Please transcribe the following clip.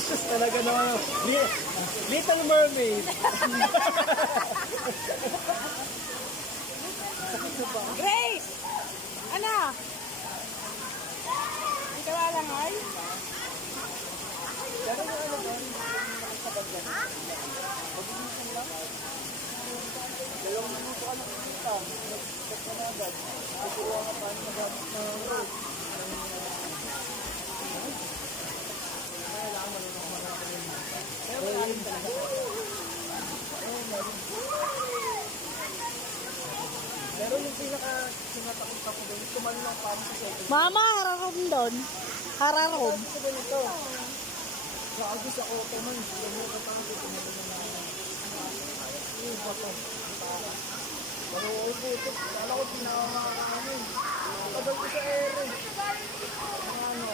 Delicious talaga naman. Little Mermaid. Grace! Ano? Hindi ka lalangoy? Gano'n yung ano doon? Nakasabag yan. Pag-iisan lang. Dalawang minuto ka nakikita. Nag-check ka na agad. Kukuha ka paano magamit na road. Kailangan malunok mo na ako yun. Pero malalim talaga. Pero yung pinaka-sinatakot ako doon, tumalun lang paano sa second. Mama, hararom doon. Hararom. Ito ganito. Lagi sa auto man, ganyan ka pa ako tumalun na namin. Yung bato. Pero ako po ito, kala ko pinakamakakanin. Kabal ko sa ere. Ano,